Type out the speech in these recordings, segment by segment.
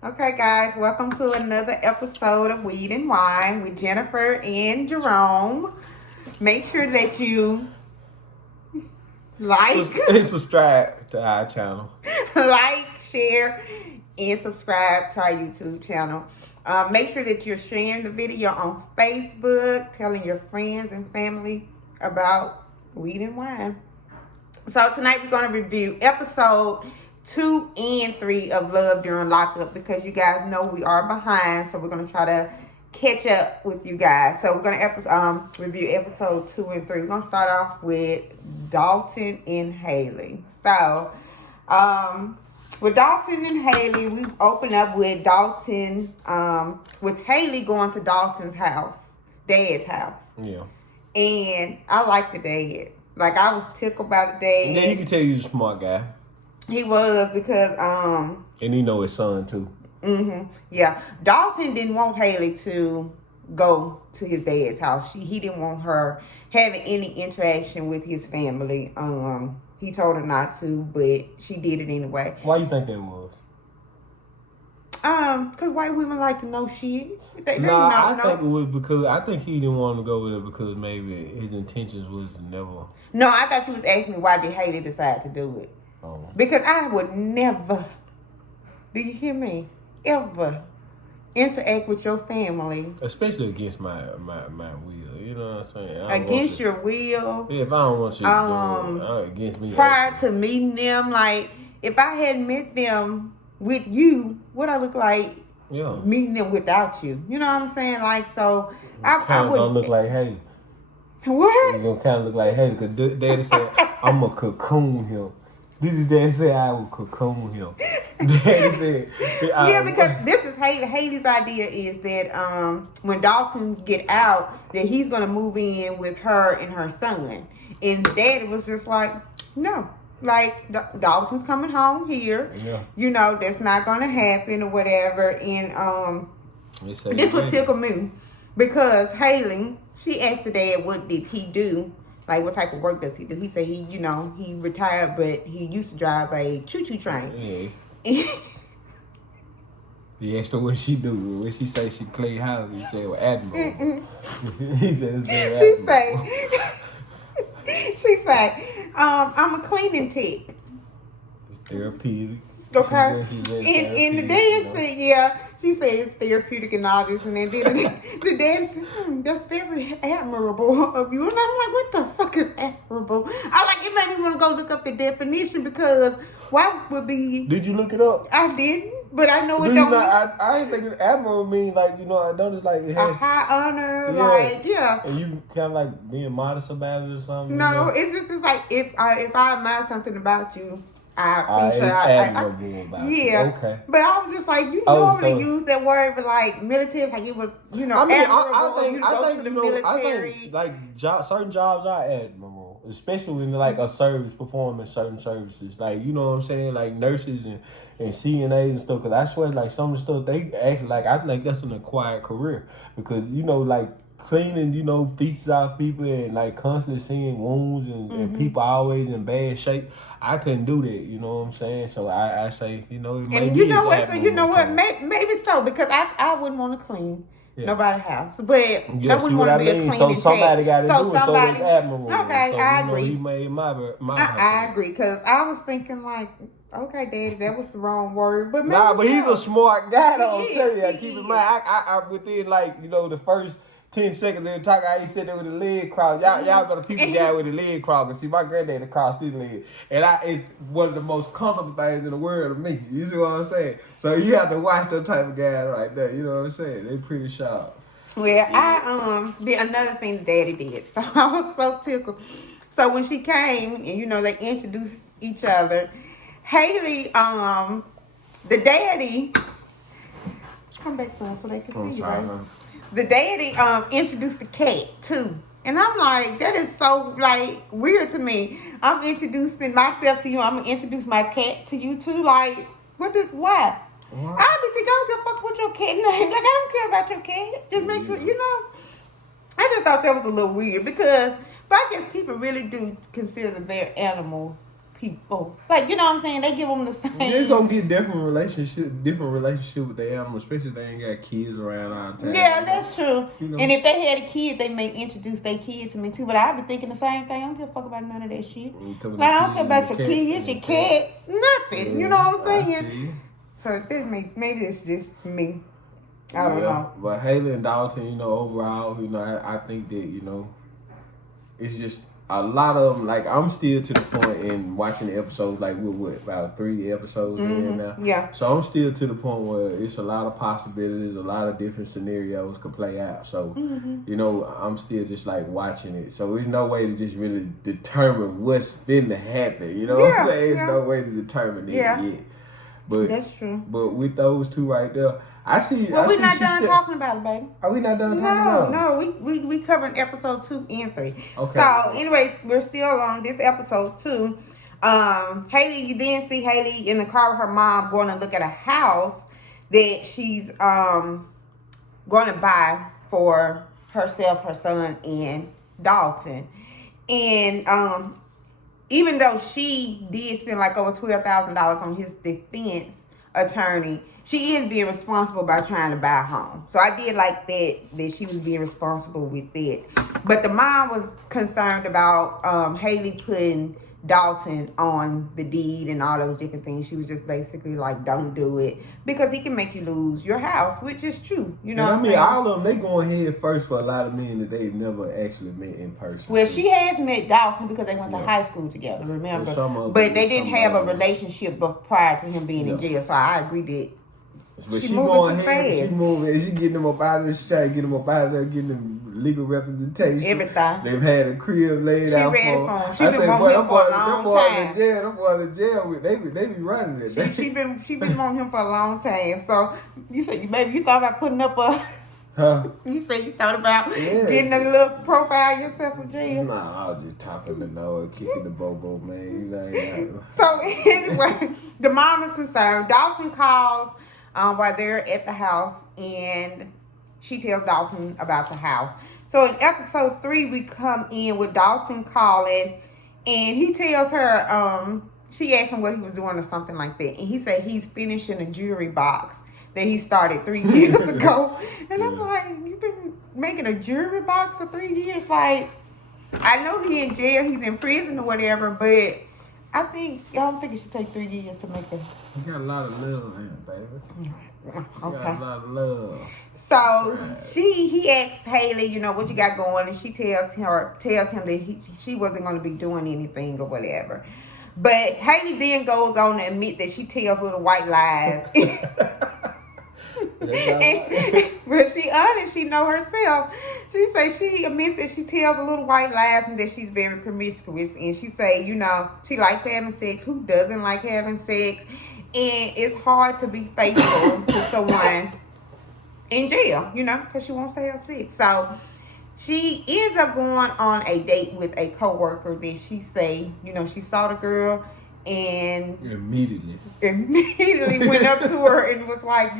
Okay, guys, welcome to another episode of Weed and Wine with Jennifer and Jerome. Make sure that you like, Subscribe to our channel. like, share, and subscribe to our YouTube channel. Make sure that you're sharing the video on Facebook, telling your friends and family about Weed and Wine. So tonight we're going to review episode 2 and 3 of Love During Lockup because you guys know we are behind, so we're going to try to catch up with you guys. So we're going to review episode 2 and 3. We're going to start off with Dalton and Hayley. So with Dalton and Hayley, we open up with Dalton, with Hayley going to Dalton's house, Dad's house. Yeah. And I like the dad. Like, I was tickled by the dad. Yeah, you can tell he's a smart guy. He was because and he know his son too. Yeah. Dalton didn't want Hayley to go to his dad's house. He didn't want her having any interaction with his family. He told her not to, but she did it anyway. Why you think that was? Because white women like to know shit. They I think it was because I think he didn't want to go with her because maybe his intentions was to never. No, I thought you was asking me why did Hayley decide to do it. Oh. Because I would never, do you hear me? Ever interact with your family. Especially against my will. You know what I'm saying? Against your will. Yeah, if I don't want you to do it, against me. Prior to meeting them, like, if I hadn't met them with you, what I look like meeting them without you. You know what I'm saying? Like, so I wouldn't. Gonna look like Hayley. What? You're gonna kind of look like Hayley because Daddy said, I'm a cocoon him. Did Daddy say I will cocoon him? Daddy said, yeah, because this is Hayley's idea is that when Dalton's get out, that he's gonna move in with her and her son. And Daddy was just like, no. Like, Dalton's coming home here. Yeah. You know, that's not gonna happen or whatever. And this would tickle me because Hayley, she asked the dad what did he do. Like, what type of work does he do? He said he retired, but he used to drive a choo-choo train. Yeah. He asked her what she do. What she say she clean house. He said, well, admirable. He said, it's very admirable. She say, I'm a cleaning tech. It's therapeutic. Okay. And the dad said, yeah. She said it's therapeutic and all this, and then the dad said, that's very admirable of you. And I'm like, what the fuck is admirable? It made me want to go look up the definition because why would be... Did you look it up? I didn't, but I know it don't... I ain't think admirable mean like, I noticed like it has... A high honor, And you kind of like being modest about it or something? No, it's just like if I admire something about you, I appreciate admirable about it. Yeah. Okay. But I was just like, you normally use that word for like military, like it was, admirable. I think like certain jobs are admirable, especially when like a service performing certain services. Like, you know what I'm saying? Like nurses and CNAs and stuff. Because I swear, like some of the stuff they actually, like, I think that's an acquired career. Because, like, cleaning, feces out people and like constantly seeing wounds and people always in bad shape. I couldn't do that, you know what I'm saying? So I say, it may be what? So you know what? Maybe so because I wouldn't want to clean nobody's house, but I wouldn't want to be a cleaning So somebody got to do it. So it's admirable. Okay, so, I agree. He made my I agree because I was thinking like, okay, Daddy, that was the wrong word, but but he's a smart guy. Though, I'm telling you. Keep in mind, I within like the first 10 seconds of the talk, I ain't sitting there with the leg crossed. Y'all got a people guy with the leg crossed. And see, my granddaddy crossed his leg. And it's one of the most comfortable things in the world to me. You see what I'm saying? So you have to watch that type of guy right there. You know what I'm saying? They pretty sharp. Well, I did another thing Daddy did. So I was so tickled. So when she came and, they introduced each other, Hayley, the daddy, come back soon so they can see you, right? The daddy introduced the cat too. And I'm like, that is so like weird to me. I'm introducing myself to you. I'm gonna introduce my cat to you too. Like, why? What? I be thinking I don't give a fuck what your cat name. Like, I don't care about your cat. Just make sure, I just thought that was a little weird because, but I guess people really do consider their animals people. Like, you know what I'm saying? They give them the same. They're gonna get different relationship with their animals, especially if they ain't got kids around all the time. Yeah, that's true. You know? And if they had a kid, they may introduce their kids to me too. But I be thinking the same thing. I don't give a fuck about none of that shit. Like, I don't care about your kids, your cats, nothing. Yeah, you know what I'm saying? So maybe it's just me. I don't know. But Hayley and Dalton, overall, I think that, it's just a lot of them. Like, I'm still to the point in watching the episodes, like, we're about 3 episodes in now. Yeah. So I'm still to the point where it's a lot of possibilities, a lot of different scenarios could play out. So, I'm still just, like, watching it. So there's no way to just really determine what's finna happen. You know what I'm saying? There's no way to determine it yet. But that's true. But with those two right there, I see. Well, we're not done talking about it, baby. Are we not done talking about it? No, we covering episode 2 and 3. Okay. So, anyways, we're still on this episode 2. Hayley, you then see Hayley in the car with her mom going to look at a house that she's going to buy for herself, her son, and Dalton. And even though she did spend like over $12,000 on his defense attorney, she is being responsible by trying to buy a home. So I did like that she was being responsible with that. But the mom was concerned about Hayley putting Dalton on the deed and all those different things. She was just basically like, don't do it because he can make you lose your house, which is true. You know what I'm saying? All of them, they going head first for a lot of men that they've never actually met in person. Well, she has met Dalton because they went to high school together, remember? But they didn't have a relationship prior to him being in jail, so I agree that but she going ahead, she moving, she getting them up out of there, she trying to get them up out of there, getting them legal representation. Everything. They've had a crib laid out for them. She been wanting him for a long time. Them boys in jail, they be running it. She been wanting him for a long time. So you said, baby, you thought about putting up a... Huh? You said you thought about getting a little profile of yourself in jail? Nah, I was just talking to Noah, kicking the bobo, man. So anyway, the mom is concerned. Dalton calls while they're at the house, and she tells Dalton about the house. So in episode 3, we come in with Dalton calling, and he tells her, she asked him what he was doing or something like that, and he said he's finishing a jewelry box that he started 3 years ago. And I'm like, you've been making a jewelry box for 3 years? Like, I know he's in jail, he's in prison or whatever, but I don't think it should take 3 years to make it. You got a lot of love in it, baby. Okay. You got a lot of love. So he asks Hayley, what you got going, and she tells him that she wasn't going to be doing anything or whatever. But Hayley then goes on to admit that she tells little white lies. But she honest, she know herself. She admits that she tells a little white lies and that she's very promiscuous. And she say, she likes having sex. Who doesn't like having sex? And it's hard to be faithful to someone in jail, because she wants to have sex. So she ends up going on a date with a coworker that she say, she saw the girl and immediately went up to her and was like,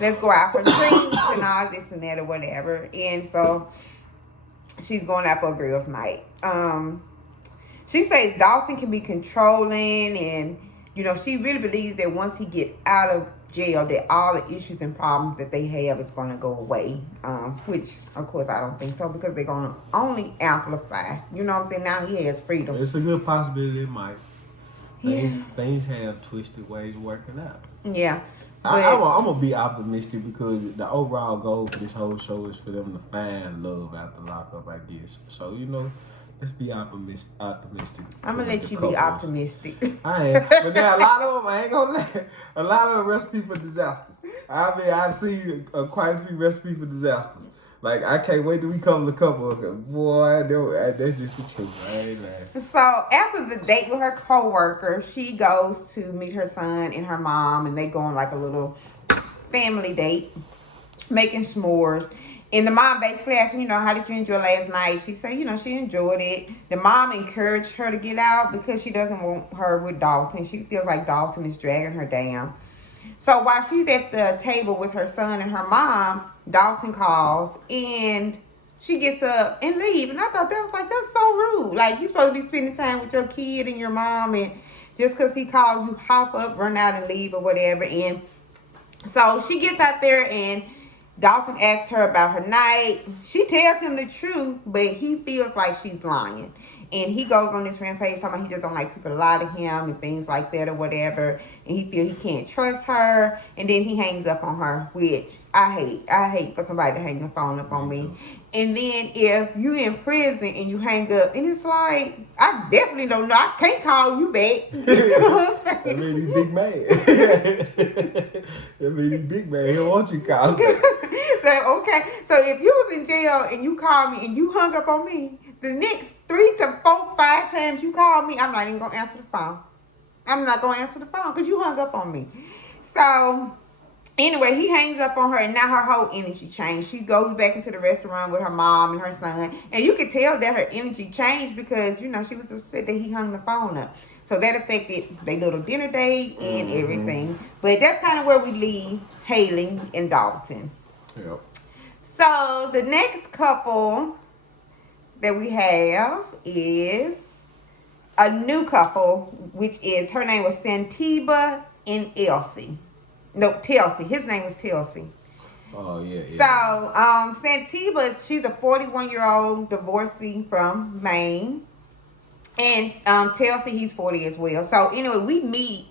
let's go out for drinks and all this and that or whatever. And so she's going out for a girls' night. She says Dalton can be controlling, and she really believes that once he get out of jail, that all the issues and problems that they have is going to go away. Which, of course, I don't think so, because they're going to only amplify. You know what I'm saying? Now he has freedom. It's a good possibility it might. Things have twisted ways of working out. Yeah. I'm going to be optimistic, because the overall goal for this whole show is for them to find love after lockup, I guess. So, let's be optimistic. I'm going to let you be optimistic. I am. But now, a lot of them, I ain't going to lie, a lot of them recipe for disasters. I've seen quite a few recipes for disasters. Like, I can't wait till we come to couple. Boy, that's just the truth. I ain't lying. So, after the date with her coworker, she goes to meet her son and her mom, and they go on like a little family date, making s'mores. And the mom basically asked, how did you enjoy last night? She said, she enjoyed it. The mom encouraged her to get out because she doesn't want her with Dalton. She feels like Dalton is dragging her down. So while she's at the table with her son and her mom, Dalton calls, and she gets up and leave. And I thought that was like, that's so rude. Like, you supposed to be spending time with your kid and your mom, and just because he calls you, hop up, run out and leave or whatever. And so she gets out there and Dalton asks her about her night. She tells him the truth, but he feels like she's lying. And he goes on this rampage talking about he just don't like people to lie to him and things like that or whatever. And he feels he can't trust her. And then he hangs up on her, which I hate. I hate for somebody to hang the phone up on me. And then if you in prison and you hang up, and it's like, I definitely don't know. I can't call you back. You know what I'm saying? That mean he's big man. That mean he's big man. He don't want you to call him. So, okay. So if you was in jail and you called me and you hung up on me, the next 3 to 4, 5 times you call me, I'm not even going to answer the phone. I'm not going to answer the phone because you hung up on me. So, anyway, he hangs up on her, and now her whole energy changed. She goes back into the restaurant with her mom and her son. And you could tell that her energy changed because, you know, she was upset that he hung the phone up. So that affected their little dinner date and everything. But that's kind of where we leave Hayley and Dalton. Yep. So, the next couple that we have is a new couple, which is, her name was Santiba and Elsie. No, Telsey. His name was Telsey. Oh, yeah. So, Santiba, she's a 41-year-old divorcee from Maine. And Telsey, he's 40 as well. So, anyway, we meet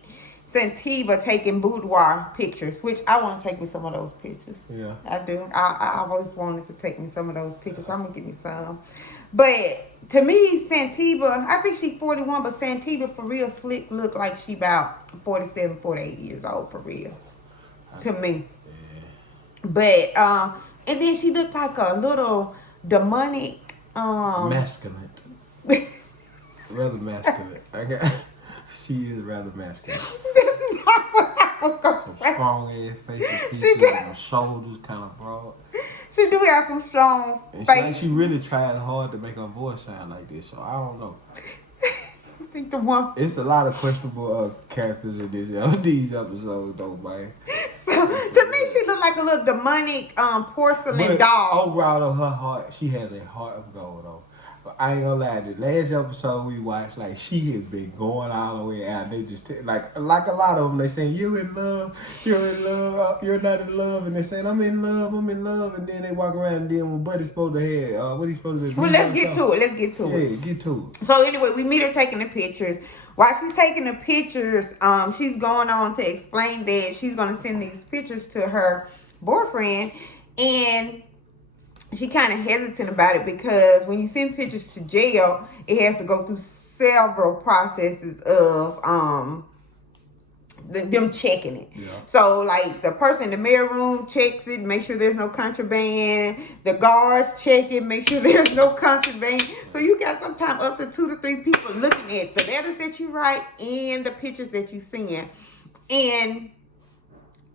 Santiba taking boudoir pictures, which I want to take me some of those pictures. Yeah. I do. I always wanted to take me some of those pictures. I'm going to get me some. But to me, Santiba, I think she's 41, but Santiba for real slick look like she about 47, 48 years old for real. To me. Yeah. But, and then she looked like a little demonic, masculine. Rather masculine. She is rather masculine. That's not what I was going to Some say. strong ass facial features, her shoulders kind of broad. She do have some strong And face. she really tried hard to make her voice sound like this, so I don't know. I think the one. It's a lot of questionable characters in these episodes, though, man. So to me, she looked like a little demonic porcelain But doll. overall, though, her heart, she has a heart of gold, though. But I ain't gonna lie, the last episode we watched, like, she has been going all the way out. They just, like a lot of them, they saying, you in love, you're in love, you're not in love. And they saying, I'm in love. And then they walk around and then when Buddy's supposed to have, what he's supposed to do? Well, let's get to it. Yeah, get to it. So anyway, we meet her taking the pictures. While she's taking the pictures, she's going on to explain that she's going to send these pictures to her boyfriend. And she kind of hesitant about it because when you send pictures to jail, it has to go through several processes of them checking it. Yeah. So, like, the person in the mail room checks it, make sure there's no contraband. The guards check it, make sure there's no contraband. So, you got sometimes up to 2 to 3 people looking at the letters that you write and the pictures that you send. And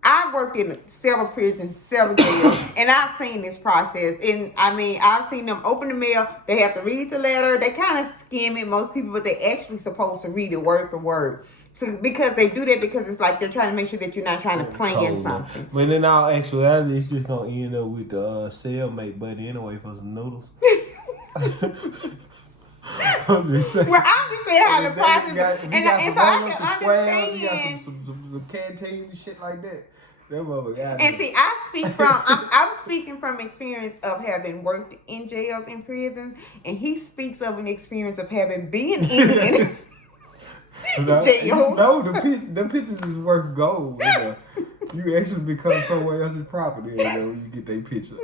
I worked in several prisons, several jails, and I've seen this process. And I mean, I've seen them open the mail. They have to read the letter. They kind of skim it, most people, but they're actually supposed to read it word for word. So because they do that because it's like they're trying to make sure that you're not trying to plan something. But in all actuality, it's just gonna end up with the cellmate buddy anyway for some noodles. I'm just saying. Well, I'm just saying how the process, and so I can You understand. got some canteen and shit like that. That mother got And see, I speak from I'm speaking from experience of having worked in jails and prisons, and he speaks of an experience of having been in jails. No, the pictures is worth gold. You know? You actually become someone else's property when you get their picture.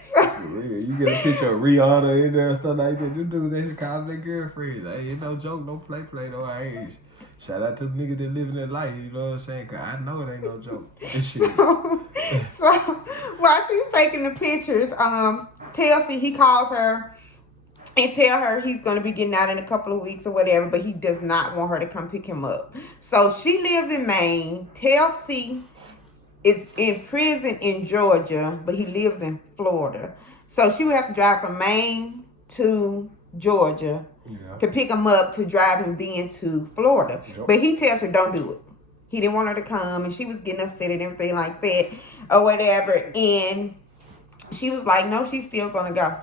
So, you get a picture of Rihanna in there and stuff like that. Them dudes actually call them their girlfriends. Hey, ain't no joke, no play no age. Shout out to the nigga that living that life, you know what I'm saying? Cause I know it ain't no joke. This shit. So while she's taking the pictures, Telsey, he calls her and tell her he's going to be getting out in a couple of weeks or whatever, but he does not want her to come pick him up. So she lives in Maine. Telsey is in prison in Georgia, but he lives in Florida. So she would have to drive from Maine to Georgia to pick him up to drive him then to Florida. Yep. But he tells her, don't do it. He didn't want her to come, and she was getting upset and everything like that or whatever. And she was like, no, she's still gonna go.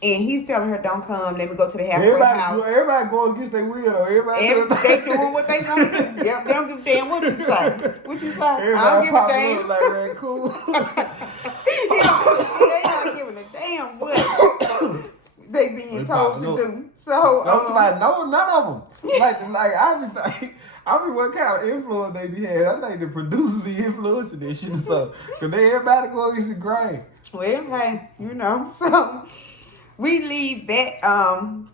And he's telling her, don't come, let me go to the halfway house. Everybody going against their will, though. They doing what they gonna do. Yep, they don't give a damn what you say. What you say? Everybody I don't give a damn. Like, man, cool. They not giving a damn what they being told to do. So, no, none of them. I mean, what kind of influence they be having? I think the producers be influencing this shit, so, because everybody go against the grain. Well, hey, so we leave that,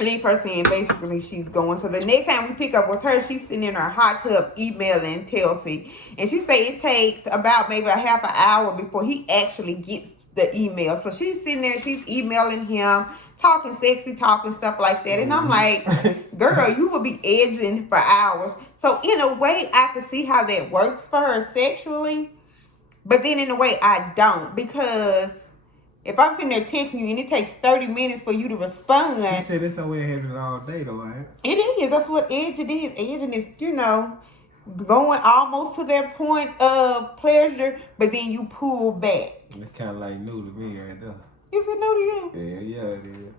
leave her saying basically she's going. So the next time we pick up with her, she's sitting in her hot tub emailing Chelsea. And she say it takes about maybe a half an hour before he actually gets the email. So she's sitting there, she's emailing him, talking sexy, talking stuff like that. And I'm like, girl, you will be edging for hours. So in a way, I can see how that works for her sexually. But then in a way, I don't. Because if I'm sitting there texting you and it takes 30 minutes for you to respond. She said it's her way of having it all day, though, right? It is. That's what edging is. Edging is, going almost to that point of pleasure, but then you pull back. It's kind of like new to me right there. Is it new to you? Yeah, it is.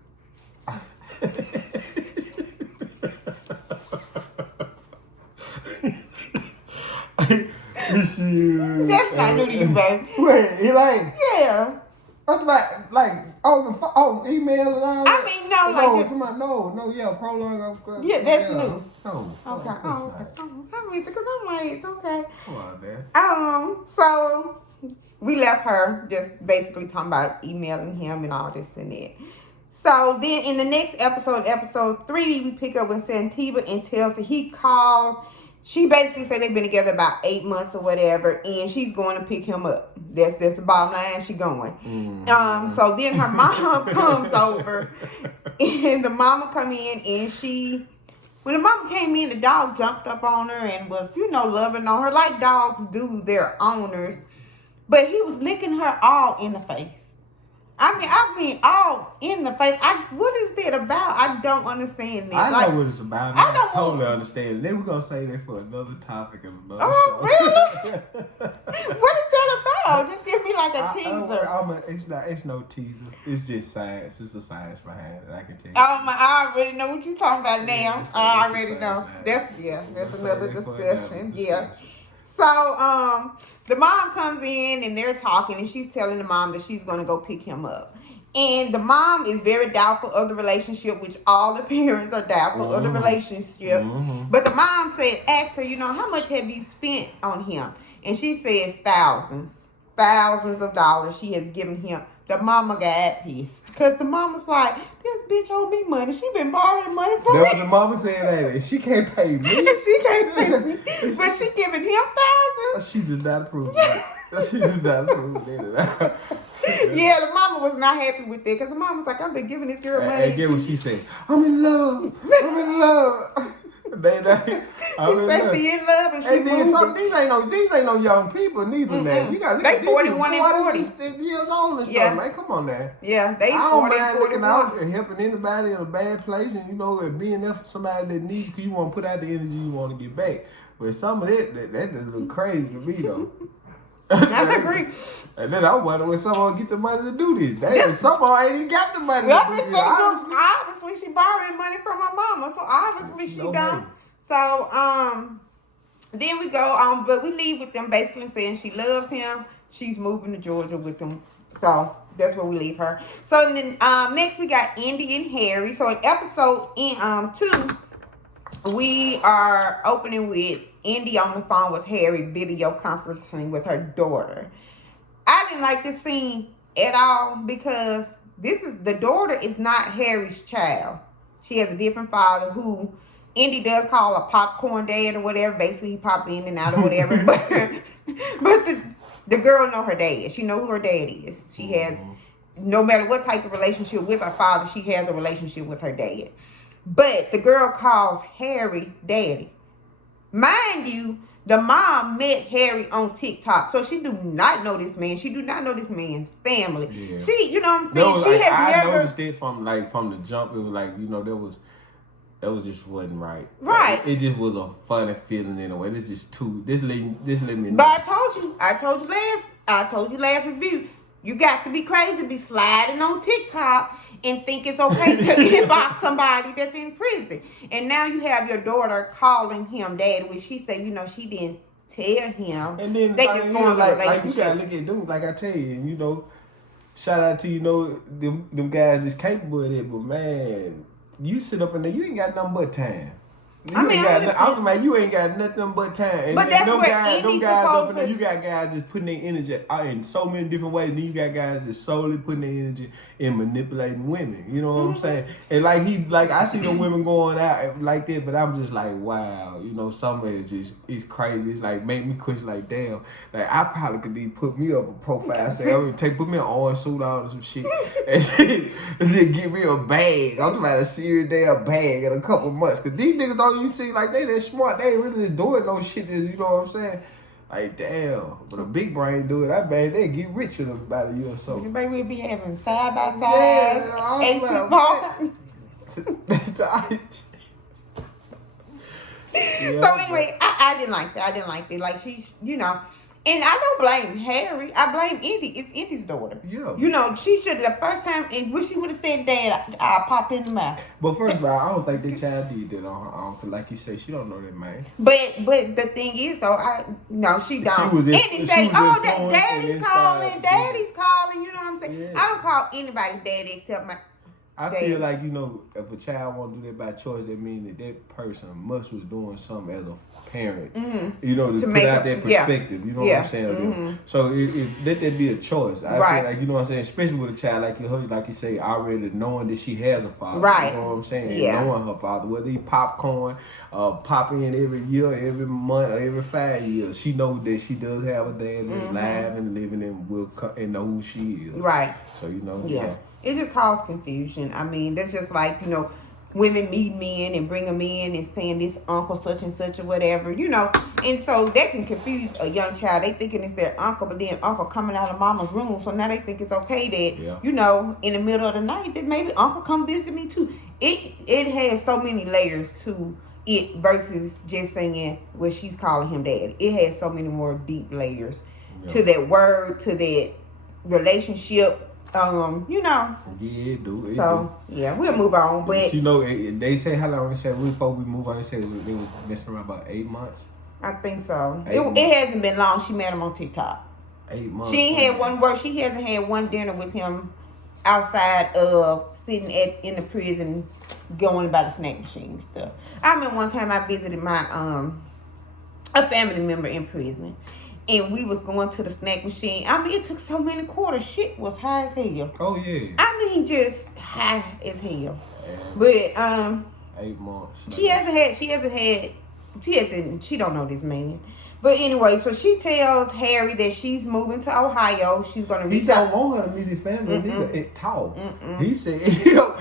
That's not new to you, baby. Wait, it ain't? Yeah. What about, email and all that? I mean, prolong. Yeah, that's new. No. Okay. Because I'm like, it's okay. Come on, man. So we left her just basically talking about emailing him and all this and that. So then in the next episode 3, we pick up with Santiba and Elsie. He calls. She basically said they've been together about 8 months or whatever, and she's going to pick him up. That's the bottom line. She going. So then her mom comes over, and the mama come in, and when the mama came in, the dog jumped up on her and was, loving on her like dogs do their owners. But he was licking her all in the face. I mean, all in the face. What is that about? I don't understand that. I know what it's about. I totally understand. Then we're gonna say that for another topic of another show. Really? What is that about? Just give me like a teaser. It's no teaser. It's just science. It's the science behind it. I can tell you. I already know what you're talking about now. I already know. That's another discussion. Yeah. So, the mom comes in and they're talking and she's telling the mom that she's going to go pick him up. And the mom is very doubtful of the relationship, which all the parents are doubtful of the relationship. But the mom asked her, how much have you spent on him? And she says thousands of dollars she has given him. The mama got pissed. Because the mama's like, this bitch owe me money. She been borrowing money from me. That's what the mama said, ain't it? She can't pay me. She can't pay me. But she giving him thousands. She does not approve that. She does not approve of that. Yeah, the mama was not happy with that. Because the mama was like, I've been giving this girl money. And get what she said. I'm in love. She said she in love and she moving. These ain't no young people neither, man. You got to look at these 41 and 40 years old and stuff, man. Come on now. Yeah, they 40 and 41. I don't mind looking out and helping anybody in a bad place and, being there for somebody that needs because you want to put out the energy you want to get back. But some of that just look crazy to me, though. I agree. And then I wonder when someone get the money to do this. Someone ain't even got the money to do this. Obviously, she borrowing money from her mama, so obviously she don't. So, then we go on, but we leave with them basically saying she loves him. She's moving to Georgia with him. So, that's where we leave her. So, then next we got Andy and Harry. So, in episode 2, we are opening with Andy on the phone with Harry, video conferencing with her daughter. I didn't like this scene at all because the daughter is not Harry's child. She has a different father who Andy does call a popcorn dad or whatever. Basically, he pops in and out or whatever. but the girl know her dad. She know who her dad is. She has, no matter what type of relationship with her father, she has a relationship with her dad. But the girl calls Harry daddy. Mind you, the mom met Harry on TikTok. So she do not know this man. She do not know this man's family. Yeah. She, you know what I'm saying? She has never... I noticed it from the jump. It was like, that was just wasn't right. Right. It just was a funny feeling in a way. This just too. This let me know. But I told you last review. You got to be crazy to be sliding on TikTok and think it's okay to inbox somebody that's in prison. And now you have your daughter calling him daddy, which she said, she didn't tell him. And then they just formed a like you relationship. gotta look at dude, like I tell you, and shout out to them guys is capable of it, but man, you sit up in there, you ain't got nothing but time. You ain't got nothing but time. And but that's them where guys Indy's up in there, supposed you got guys just putting their energy out in so many different ways. Then you got guys just solely putting their energy in manipulating women. You know what I'm saying? And I see the women going out like that, but I'm just like, wow, some of it's crazy. It's like make me question, like, damn, like I probably could need put me up a profile, say, put me an orange suit on or some shit, and just give me a bag. I'm talking about a serious damn bag in a couple months, cause these niggas don't. You see, like they smart, they ain't really doing no shit. You know what I'm saying? Like damn, but a big brain do it. I bet they get rich in about a year or so. Maybe we'll be having side by side, 18 park. So anyway, I didn't like that. I didn't like that. Like she's, and I don't blame Harry. I blame Indy. It's Indy's daughter. Yeah. She should have the first time, and wish she would have said, "Dad, I popped in the mouth." But first of all, I don't think the child did that on her own. Cause like you said, she don't know that man. But the thing is, though, she don't. Indy say, Daddy's calling. Daddy's calling. You know what I'm saying? Yeah. I don't call anybody daddy except my. I feel like, if a child won't do that by choice, that means that person was doing something as a parent, to put out that perspective, you know what I'm saying? Mm-hmm. So if let that be a choice. I feel like, you know what I'm saying, especially with a child like you say, already knowing that she has a father, right. You know what I'm saying? And knowing her father, whether he popcorn, pop in every year, every month, or every 5 years, she knows that she does have a dad that's alive and living and know who she is. Right. So, It just caused confusion. I mean, that's just like, women meet men and bring them in and saying this uncle such and such or whatever, And so that can confuse a young child. They thinking it's their uncle, but then uncle coming out of mama's room. So now they think it's okay that, in the middle of the night, that maybe uncle come visit me too. It has so many layers to it versus just saying, well, she's calling him daddy. It has so many more deep layers to that word, to that relationship. Yeah, it do. We'll move on. But they say how long? They said before we move on. They said they was messing around about 8 months. I think so. It hasn't been long. She met him on TikTok. 8 months. She ain't had one word. She hasn't had one dinner with him outside of sitting in the prison, going by the snack machine and stuff. I remember one time I visited my a family member in prison. And we was going to the snack machine. I mean, it took so many quarters. Shit was high as hell. Oh yeah. I mean, just high as hell. But 8 months. She don't know this man. But anyway, so she tells Harry that she's moving to Ohio. She's gonna reach out. He don't want her to meet his family. It talk. He said he don't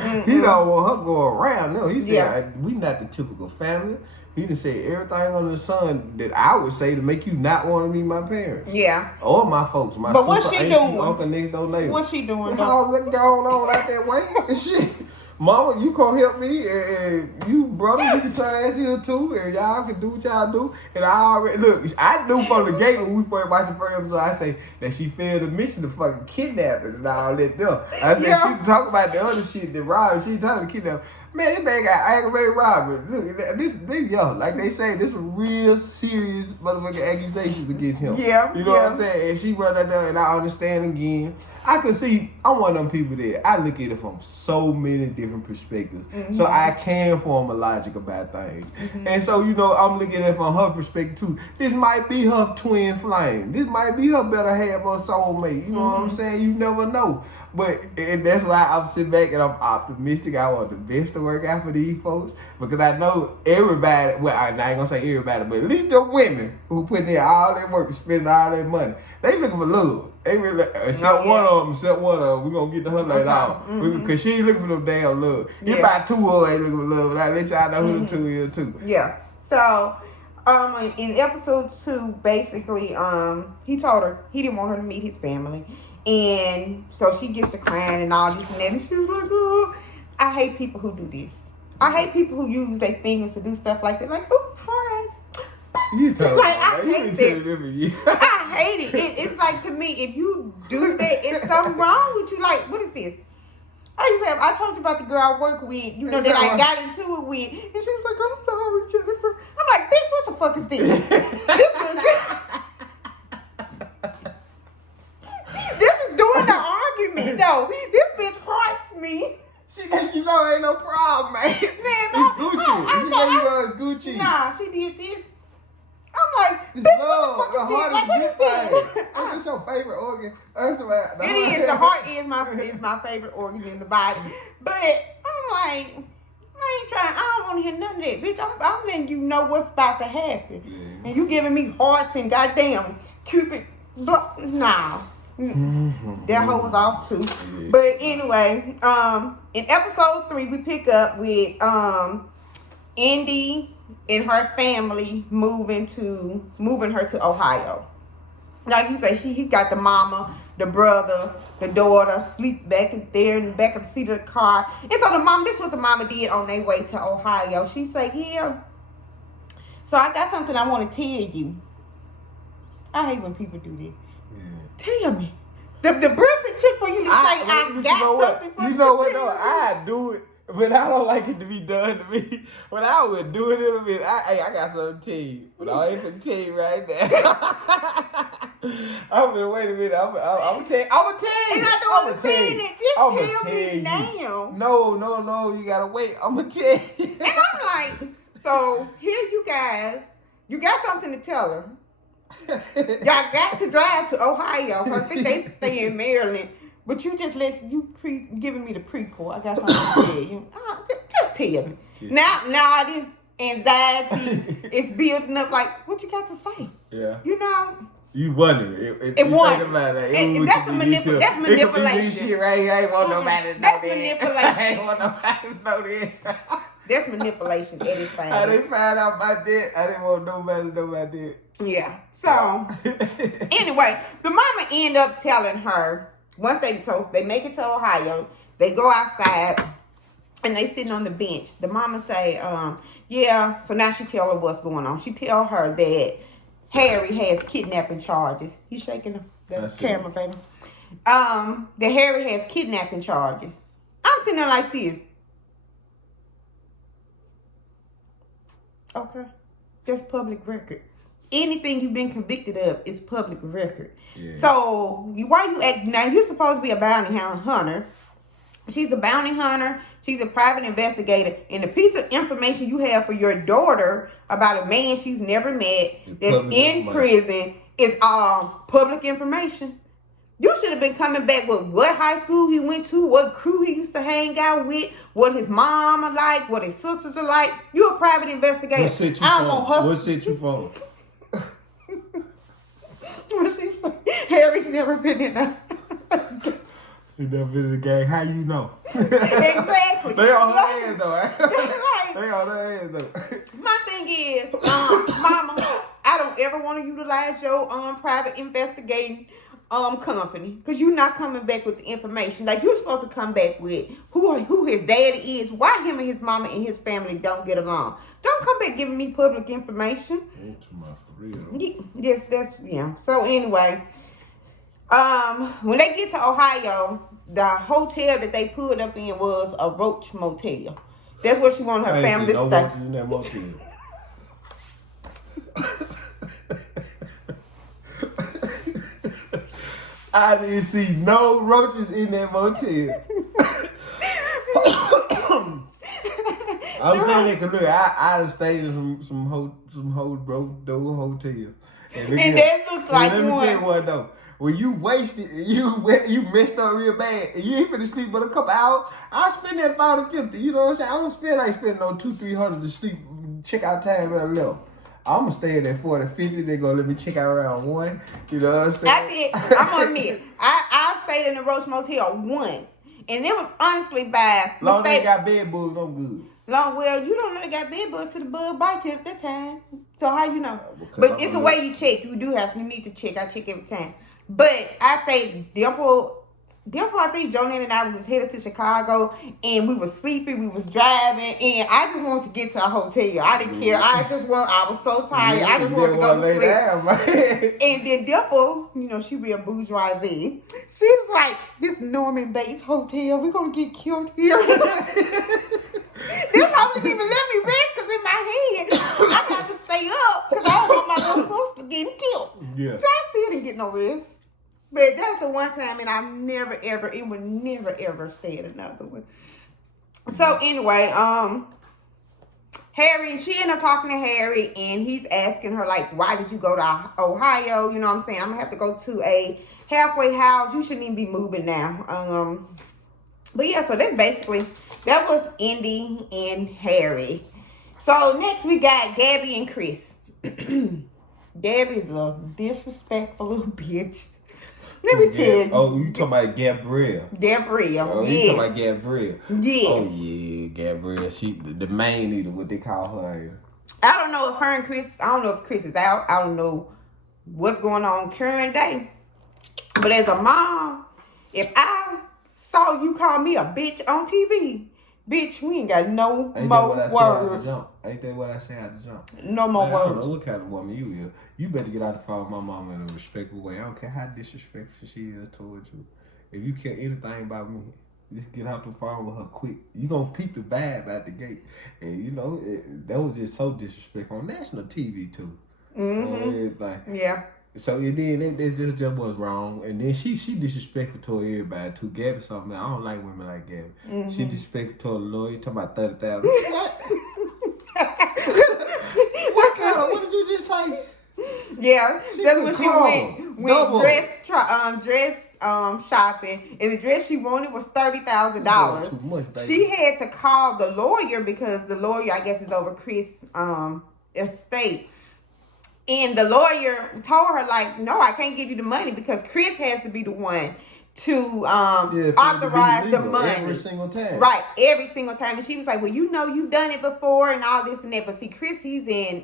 want her going around. No, he said we not the typical family. He just said everything under the sun that I would say to make you not want to meet my parents. Yeah. Or my folks. My but sister, what's she doing? Uncle, next door neighbor. What's she doing? All that going on out that way. Shit. Mama, you come help me, and you, brother, you can turn ass here too, and y'all can do what y'all do. And I already, look, I knew from the gate when we first watched the first episode, I say that she failed to mention the fucking kidnapping and all that there. I said she talk about the other shit, the robbery, she talking to kidnapping. Man, this man got aggravated robbery. Look, this young, like they say, this real serious motherfucking accusations against him. Yeah. You know what I'm saying? And she run that down, and I understand again. I could see, I'm one of them people that I look at it from so many different perspectives. Mm-hmm. So I can form a logic about things. Mm-hmm. And so, I'm looking at it from her perspective too. This might be her twin flame. This might be her better half or soulmate. You know what I'm saying? You never know. And that's why I'm sitting back and I'm optimistic. I want the best to work out for these folks. Because I know everybody, well, I ain't going to say everybody, but at least the women who put in all their work, spending all their money, they looking for love. They really, except one of them, we're going to get to her later on. Because she ain't looking for no damn love. Get about two of them ain't looking for love. And I let y'all know who the two is too. Yeah. So, in episode 2, basically, he told her he didn't want her to meet his family. And so she gets to crying and all this and that. And she was like, oh, I hate people who do this. I hate people who use their fingers to do stuff like that. Like, oh, all right. You told like, I hate that. I hate it. It's like, to me, if you do that, it's something wrong with you. Like, what is this? I told you about the girl I work with, that I got into it with. And she was like, I'm sorry, Jennifer. I'm like, bitch, what the fuck is this? This is doing the argument, though. This bitch hurts me. She think ain't no problem, man. Man, it's Gucci. She think it's Gucci. Nah, she did this. I'm like, it's bitch, love. what the fuck is this? Like, What is this? What's your favorite organ? It is. The heart is my favorite organ in the body. But I'm like, I ain't trying. I don't want to hear none of that, bitch. I'm letting you know what's about to happen, and you giving me hearts and goddamn Cupid. Nah. That hoe was off too. But anyway, in episode 3, we pick up with Indy and her family moving her to Ohio. Like you say, he got the mama, the brother, the daughter sleep back there in the back of the seat of the car. And so this is what the mama did on their way to Ohio. She said, yeah. So I got something I want to tell you. I hate when people do this. Tell me. The breakfast chick for you to say, I got something for you. You know what, though? I do it, but I don't like it to be done to me. But I would do it in a minute. I got something to tell you. But I ain't finna tell you right now. I'm gonna wait a minute. I'm gonna tell you. And I don't understand it. Just tell me now. No. You gotta wait. I'm gonna tell you. And I'm like, so here you guys. You got something to tell her. Y'all got to drive to Ohio. I think they stay in Maryland. But you just giving me the prequel. I got something to tell you. Just tell me. Now this anxiety is building up. Like, what you got to say? Yeah. You wonder if you think about that. And that's manipulation. Shit right here. I ain't want nobody to know that's that. manipulation. I ain't want nobody to know that. That's manipulation at its finest. How they find out about that, I didn't want nobody to know about that. Yeah. So, anyway, the mama end up telling her, once they make it to Ohio, they go outside, and they sitting on the bench. The mama say, yeah, so now she tell her what's going on. She tell her that Harry has kidnapping charges. You shaking the camera, baby. That Harry has kidnapping charges. I'm sitting there like this. Okay. That's public record. Anything you've been convicted of is public record. Yeah. So, why you acting now? You're supposed to be a bounty hunter. She's a bounty hunter. She's a private investigator. And the piece of information you have for your daughter about a man she's never met that's in prison is all public information. You should have been coming back with what high school he went to, what crew he used to hang out with, what his mom are like, what his sisters are like. You're a private investigator. What set you for? What she say? Harry's never been in a... He never been in a gang. How you know? Exactly. They on her hands, though. They on her hands, though. My thing is, Mama, I don't ever want to utilize your private investigating company, because you're not coming back with the information. Like, you're supposed to come back with who his daddy is, why him and his mama and his family don't get along. Don't come back giving me public information. For real. Yes, so anyway, when they get to Ohio, the hotel that they pulled up in was a roach motel. That's what she wanted her family to stay. Roaches in that motel. I didn't see no roaches in that motel. I'm saying that because look, I done stayed in some broke door hotel. And that looks like one. Let me tell you what though. When you wasted, you messed up real bad, and you ain't finna sleep but a couple hours, I'll spend that $550. You know what I'm saying? I don't spend no $200-300 to sleep, check out time at 11. I'm gonna stay in that 40-50. They're gonna let me check out around 1. You know what I'm saying? I'm gonna admit, I stayed in the Roach Motel once, and it was honestly by long as they got bed bugs, I'm good. Well, you don't know they got bed bugs till the bug bite you at that time. So how you know? But it's the way you check. You need to check. I check every time. But I say Dimple Therefore, I think Jonelle and I was headed to Chicago, and we was sleepy, we was driving, and I just wanted to get to a hotel. I didn't care. I was so tired. I just wanted to go to sleep. Down, and then Dimple, she real bourgeoisie. She's like, this Norman Bates hotel, we're going to get killed here. This hoe didn't even let me rest, because in my head, I got to stay up, because I don't want my little sister getting killed. Yeah. So I still didn't get no rest. But that's the one time, and I've never, ever, it would never, ever stay at another one. So anyway, Harry, she ended up talking to Harry, and he's asking her, like, why did you go to Ohio? You know what I'm saying? I'm going to have to go to a halfway house. You shouldn't even be moving now. But yeah, so that was Indy and Harry. So next we got Gabby and Chris. Gabby's a disrespectful little bitch. Let me tell you. Oh, you talking about Gabrielle? Gabrielle, oh, yes. You talking about Gabrielle? Yes. Oh, yeah, Gabrielle. She, the main leader, what they call her. I don't know if her and Chris, I don't know if Chris is out. I don't know what's going on current day. But as a mom, if I saw you call me a bitch on TV, bitch, we ain't got no more words. Ain't that what I say out the jump? No more words. I don't know what kind of woman you is. You better get out the phone with my mama in a respectful way. I don't care how disrespectful she is towards you. If you care anything about me, just get out the phone with her quick. You gonna peep the vibe out the gate. And that was just so disrespectful on national TV too. Everything. Yeah. So and then it just was wrong. And then she disrespectful to everybody too. Gabby something. I don't like women like Gabby. Mm-hmm. She disrespectful to a lawyer, talking about 30,000. What did you just say? Yeah, that's when she went dress shopping, and the dress she wanted was $30,000. Too much, baby. She had to call the lawyer because the lawyer, I guess, is over Chris' estate. And the lawyer told her, like, no, I can't give you the money because Chris has to be the one to authorize the money. Every single time. Right, every single time. And she was like, well, you've done it before and all this and that. But see, Chris, he's in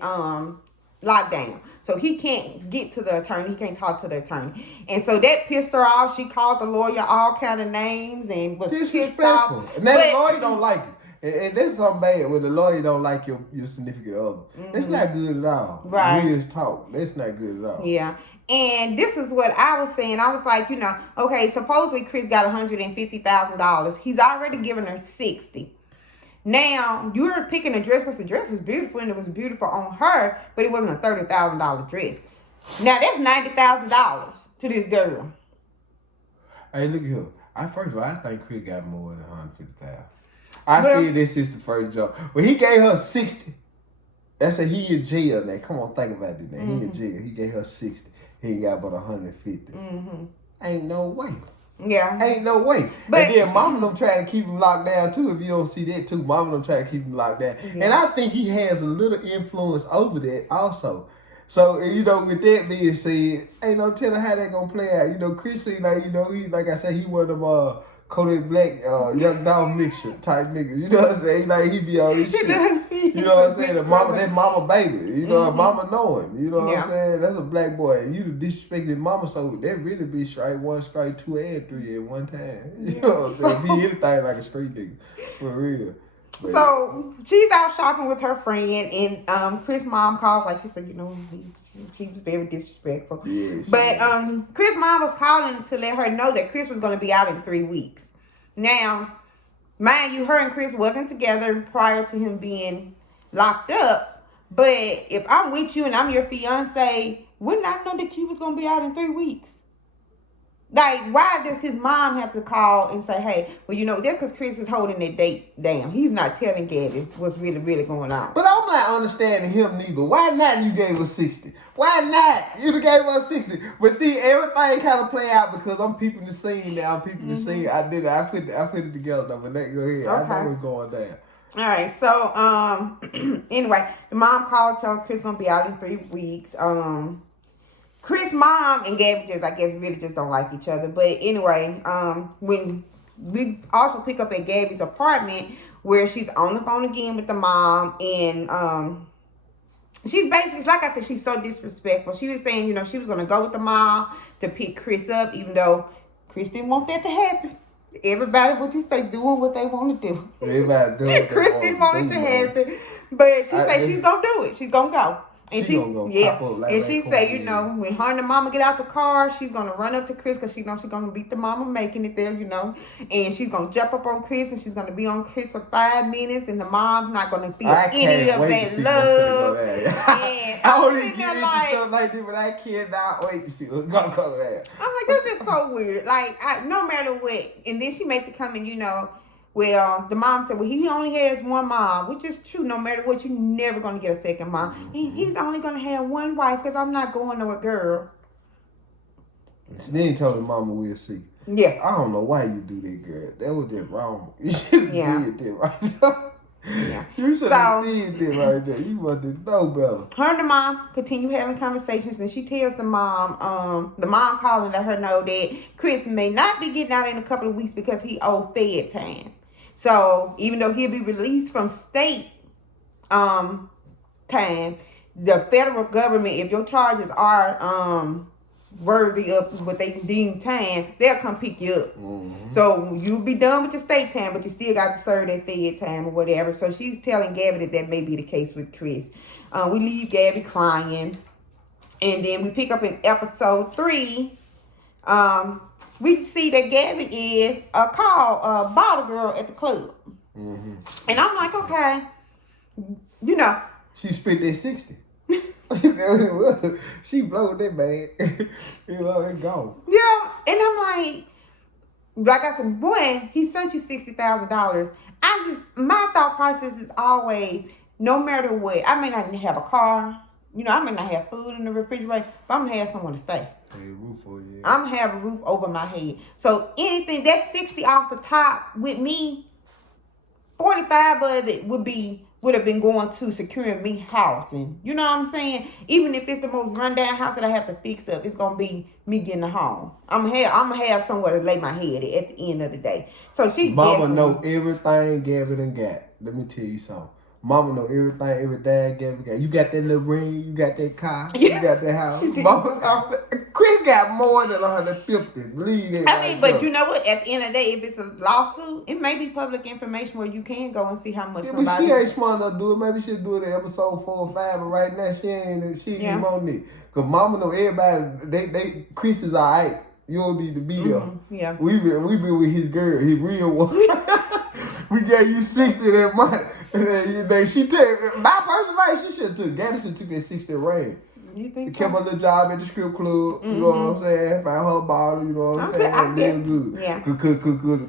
lockdown. So he can't get to the attorney. He can't talk to the attorney. And so that pissed her off. She called the lawyer all kind of names and was pissed off. And then the lawyer don't like it. And that's something bad when the lawyer don't like your significant other. Mm-hmm. That's not good at all. Right. Real talk. That's not good at all. Yeah. And this is what I was saying. I was like, okay, supposedly Chris got $150,000. He's already given her $60,000. Now, you're picking a dress because the dress was beautiful and it was beautiful on her, but it wasn't a $30,000 dress. Now, that's $90,000 to this girl. Hey, look here. First of all, I think Chris got more than $150,000. I see this is the first job. When he gave her 60, that's he in jail now. Come on, think about it now. Mm-hmm. He in jail. He gave her 60. He ain't got but 150. Mm-hmm. Ain't no way. Yeah. Ain't no way. But, and then mama them trying to keep him locked down too. If you don't see that too, mama them trying to keep him locked down. Yeah. And I think he has a little influence over that also. So, with that being said, ain't no telling how that gonna play out. Chris, he like I said, he one of them Kodak Black, young dog mixture type niggas. You know what I'm saying? Like he be all this shit. You know what I'm saying? That mama baby. Mama know him. You know what I'm saying? That's a black boy. And you disrespected mama, so that really be strike 1, strike 2, and 3 at one time. You know what I'm saying? Be anything like a street nigga. For real. But so she's out shopping with her friend, and Chris' mom called, like she said, she was very disrespectful. Yeah, but Chris' mom was calling to let her know that Chris was going to be out in 3 weeks. Now, mind you, her and Chris wasn't together prior to him being locked up. But if I'm with you and I'm your fiance, wouldn't I know that you was going to be out in 3 weeks? Like, why does his mom have to call and say, hey, well, that's because Chris is holding that date down. He's not telling Gabby what's really, really going on. But I'm not understanding him neither. Why not you gave us 60? Why not? You gave us 60. But see, everything kind of play out because I'm peeping the scene now. I'm peeping the scene. I put it together though, but let go ahead. Okay. I know what's going down. All right, so, anyway, the mom called, told Chris going to be out in 3 weeks. Chris' mom and Gabby really just don't like each other. But anyway, when we also pick up at Gabby's apartment where she's on the phone again with the mom, and she's basically, like I said, she's so disrespectful. She was saying, she was going to go with the mom to pick Chris up, even though Chris didn't want that to happen. Everybody, what you say, doing what they want to do. Everybody doing what they Chris didn't want it to happen. But she say she's going to do it. She's going to go. And she gonna go pop up like and she say, you know, when her and the mama get out the car, she's gonna run up to Chris because she knows she's gonna beat the mama making it there, you know. And she's gonna jump up on Chris and she's gonna be on Chris for 5 minutes, and the mom's not gonna feel any of that love. And I don't even get into stuff like this, but I cannot wait to see what's gonna go there. I'm like, that's just so weird. Like, no matter what. And then she make the comment, you know. Well, the mom said, well, he only has one mom, which is true. No matter what, you're never going to get a second mom. Mm-hmm. He's only going to have one wife because I'm not going to a girl. And then told the mama we'll see. Yeah. I don't know why you do that, girl. That was just wrong. You should have did that right there. Yeah. You should have did that right there. You must have known better. Her and the mom continue having conversations, and she tells the mom calling to let her know that Chris may not be getting out in a couple of weeks because he owed Fed time. So even though he'll be released from state time, the federal government, if your charges are worthy of what they deem time, they'll come pick you up. Mm-hmm. So you'll be done with your state time, but you still got to serve that Fed time or whatever. So she's telling Gabby that may be the case with Chris. We leave Gabby crying, and then we pick up in episode 3. We see that Gabby is a bottle girl at the club. Mm-hmm. And I'm like, okay, you know. She spent that 60. She blowed that bag. You know, it gone. Yeah, and I'm like I said, boy, he sent you $60,000. My thought process is always, no matter what, I may not have a car, you know, I may not have food in the refrigerator, but I'm gonna have somewhere to stay. I'm gonna have a roof over my head. So anything that's 60 off the top with me, 45 of it would have been going to securing me housing. You know what I'm saying? Even if it's the most rundown house that I have to fix up, it's gonna be me getting a home. I'm gonna have somewhere to lay my head at the end of the day. So Mama know everything Gabby done got. Let me tell you something. Mama know everything, every dad Gabby got. You got that little ring, you got that car, you got that house. Mama, Chris got more than 150. Believe it. I mean, but you know what? At the end of the day, if it's a lawsuit, it may be public information where you can go and see how much somebody. But she ain't smart enough to do it. Maybe she'll do it in episode 4 or 5. But right now, she ain't even on it. Cause Mama know everybody. Chris is alright. You don't need to be there. Mm-hmm. Yeah. We been with his girl, his real one. We gave you 60 that money. And then she took my personal advice. She should have took. Gabby should have took that 60 ring. You think kept her little job at the strip club. Mm-hmm. You know what I'm saying? Found her bottle. You know what I'm saying? I get good. Yeah. Cause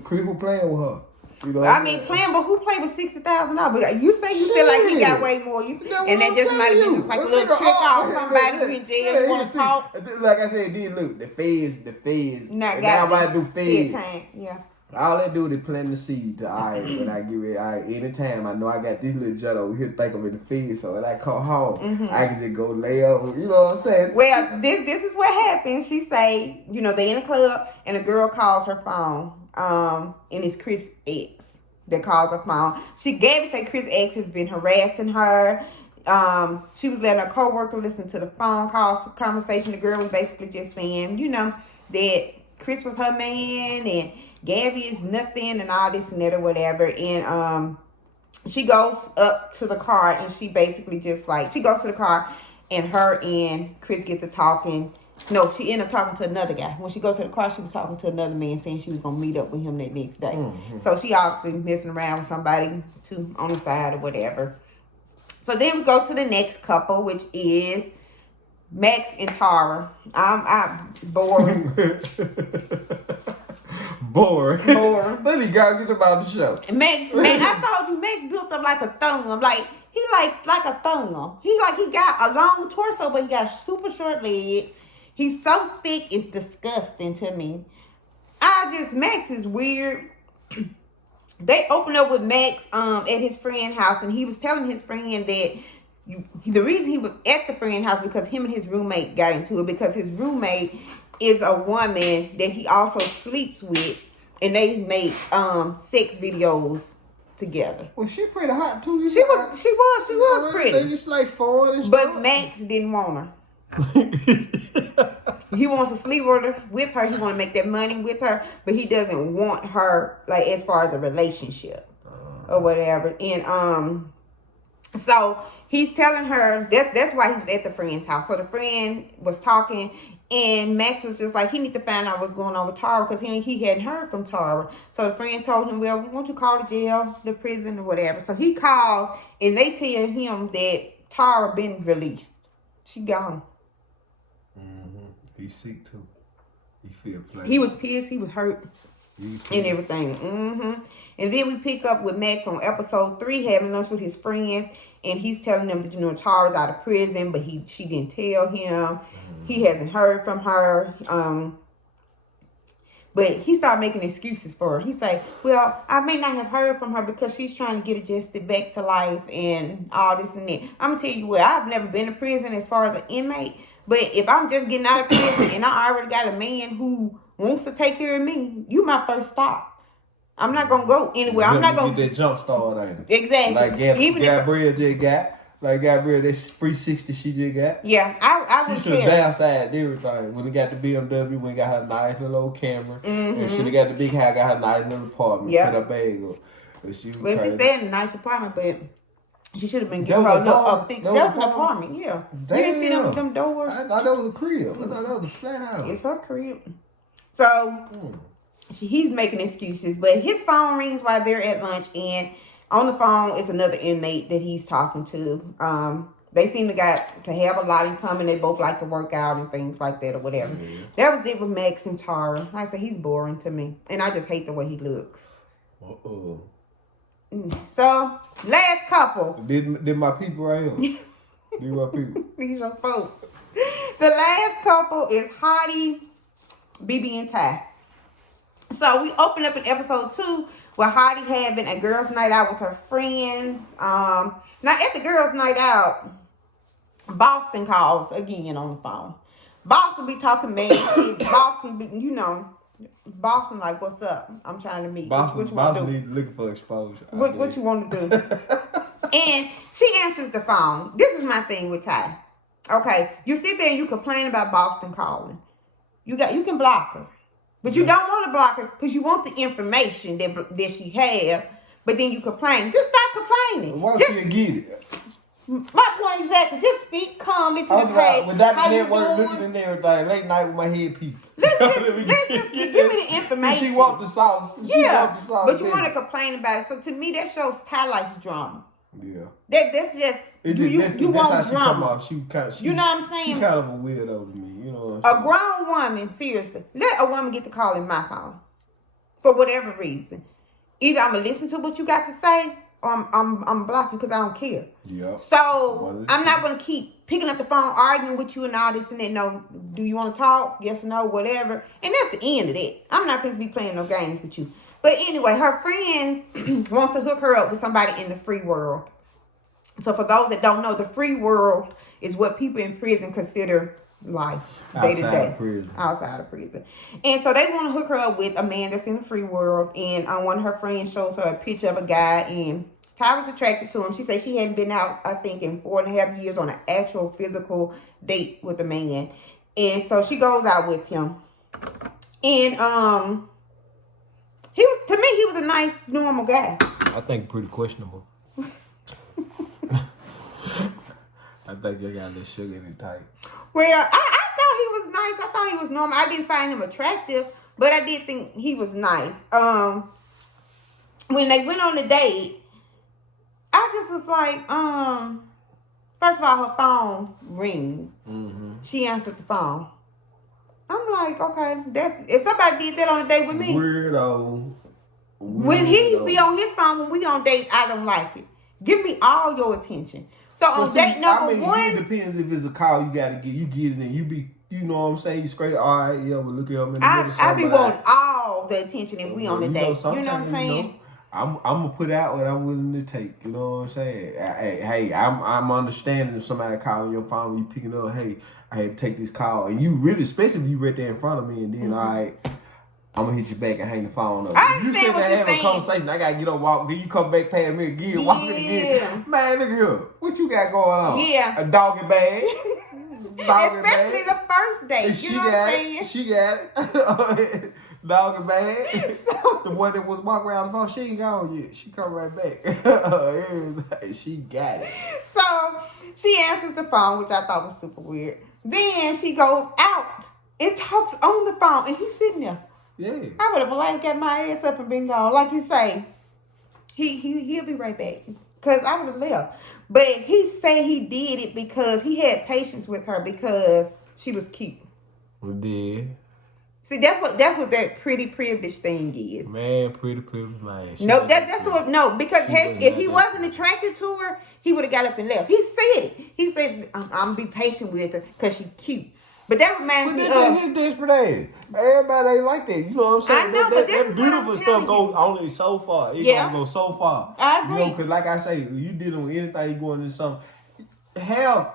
Chris was playing with her. You know I mean, playing, but who played with $60,000? You say you feel like he got way more. And that just might have been just like a little trick off somebody who in jail. You want to talk? Like I said, then look, the feds. Now everybody do feds. Time. Yeah. All they do is plant the seed to when I get ready. Anytime I know I got this little jet over here, think I'm in the field, so when I come home, I can just go lay over. You know what I'm saying? Well, this is what happened. She say, you know, they in the club and a girl calls her phone. And it's Chris X that calls her phone. Gabby said Chris X has been harassing her. She was letting her coworker listen to the phone conversation. The girl was basically just saying, you know, that Chris was her man and Gabby is nothing and all this and that or whatever. And she goes up to the car and she basically just she goes to the car and her and Chris get to talking. No, she ended up talking to another guy. When she go to the car, she was talking to another man saying she was going to meet up with him that next day. Mm-hmm. So she obviously messing around with somebody on the side or whatever. So then we go to the next couple, which is Max and Tara. I'm boring. Boring. Let me go get about the show. Max, man, I told you, Max built up like a thumb. He like a thumb. He got a long torso, but he got super short legs. He's so thick, it's disgusting to me. Max is weird. They opened up with Max at his friend's house, and he was telling his friend that the reason he was at the friend's house because him and his roommate got into it because his roommate is a woman that he also sleeps with, and they make sex videos together. Well, she pretty hot too. She was pretty. They just like forward and stuff. But Max didn't want her. He wants to sleep with her. He want to make that money with her, but he doesn't want her like as far as a relationship or whatever. And so he's telling her that's why he was at the friend's house. So the friend was talking, and Max was just like, he need to find out what's going on with Tara because he hadn't heard from Tara. So the friend told him, well, won't you call the jail, the prison, or whatever. So he calls, and they tell him that Tara been released. She gone. He's sick too. He feel played. He was pissed. He was hurt. And everything. And then we pick up with Max on episode 3, having lunch with his friends, and he's telling them that Tara's out of prison, but she didn't tell him. He hasn't heard from her. But he started making excuses for her. He say, well, I may not have heard from her because she's trying to get adjusted back to life and all this and that. I'm gonna tell you what, I've never been to prison as far as an inmate. But if I'm just getting out of prison and I already got a man who wants to take care of me, you my first stop. I'm not going to go anywhere. I'm not going to get that jump start, ain't it? Exactly. Like Gabrielle just got. Like Gabrielle, that 360 she just got. Yeah, I she should have downsized everything. When they got the BMW, when got her nice little old camera. And she got the big house, got her nice little apartment. Put her bag up. But she stayed in a nice apartment, but she should have been giving her a fix. That was an apartment, yeah. Damn. You didn't see them doors? I thought that was a crib. I thought that was a flat house. It's her crib. So, he's making excuses. But his phone rings while they're at lunch. And on the phone is another inmate that he's talking to. They seem to have a lot in common. They both like to work out and things like that or whatever. That was it with Max and Tara. Like I said, he's boring to me. And I just hate the way he looks. So, last couple. Did my people right here. Did my people. These are folks. The last couple is Hottie, BB, and Ty. So, we open up in episode 2 where Hottie having a girls' night out with her friends. Now, at the girls' night out, Boston calls again on the phone. Boston be talking mad. Boston be, Boston like, what's up? I'm trying to meet. Boston, what you want to do? Looking for exposure. What you want to do? And she answers the phone. This is my thing with Ty. Okay, you sit there and you complain about Boston calling. You can block her, but you don't want to block her because you want the information that she have. But then you complain. Just stop complaining. Why she get it? My point exactly. Just speak calmly to the page. Without the network looking and everything, late night with my headpiece. Let's just give me the information. She want the sauce. But you want to complain about it. So to me, that shows Ty likes drama. Yeah. That's just you want how drama. She come off. You know what I'm saying? She kind of a weirdo to me. You know what A I'm saying? grown woman, seriously, let a woman get to calling my phone for whatever reason. Either I'm gonna listen to what you got to say, or I'm blocking because I don't care. Yeah. So I'm not gonna keep picking up the phone, arguing with you and all this and that. No, do you want to talk? Yes or no, whatever. And that's the end of that. I'm not supposed to be playing no games with you. But anyway, her friends wants to hook her up with somebody in the free world. So for those that don't know, the free world is what people in prison consider life day to day. Outside of prison. And so they want to hook her up with a man that's in the free world. And one of her friends shows her a picture of a guy, and Ty was attracted to him. She said she hadn't been out, I think, in 4.5 years on an actual physical date with a man. And so she goes out with him. And he was a nice, normal guy. I think pretty questionable. I think they got a little sugar in it tight. Well, I thought he was nice. I thought he was normal. I didn't find him attractive, but I did think he was nice. When they went on the date, I just was like, first of all, her phone rang. She answered the phone. I'm like, okay, if somebody did that on a date with me. Weirdo. When he be on his phone, when we on dates, I don't like it. Give me all your attention. So on date number one, it depends if it's a call you gotta get. You get it and you be, you know what I'm saying. You straight. All right, yeah, but look at him in the middle. I be wanting all the attention if we on the date. You know what I'm saying? I'm gonna put out what I'm willing to take. You know what I'm saying? Hey, I'm understanding if somebody calling your phone, you picking up. Hey, I had to take this call, and you really, especially if you right there in front of me, and then all right. I'm gonna hit you back and hang the phone up. I you sit there having a conversation, I gotta get up, walk. Then you come back past me again, walking again. Man, look here. What you got going on? Yeah. A doggy bag. Especially the first date. You know what I'm saying? She got it. Dog and bag. So, the one that was walking around the phone, she ain't gone yet. She come right back. She got it. So she answers the phone, which I thought was super weird. Then she goes out and talks on the phone, and he's sitting there. Yeah. I would have like got my ass up and been gone. Like you say, he'll be right back. Because I would have left. But he said he did it because he had patience with her because she was cute. Yeah. See, that's what that pretty privilege thing is. Man, pretty privilege, man. No, that's what, no, because if he wasn't attracted to her, he would have got up and left. He said it. He said, I'm going to be patient with her because she's cute. But that reminds me of his desperate ass. Everybody ain't like that. You know what I'm saying? I know, but this is beautiful what I'm stuff telling goes only so far. It Yeah. gonna go so far. I agree. You know, because like I say, you dealing with anything going into something, have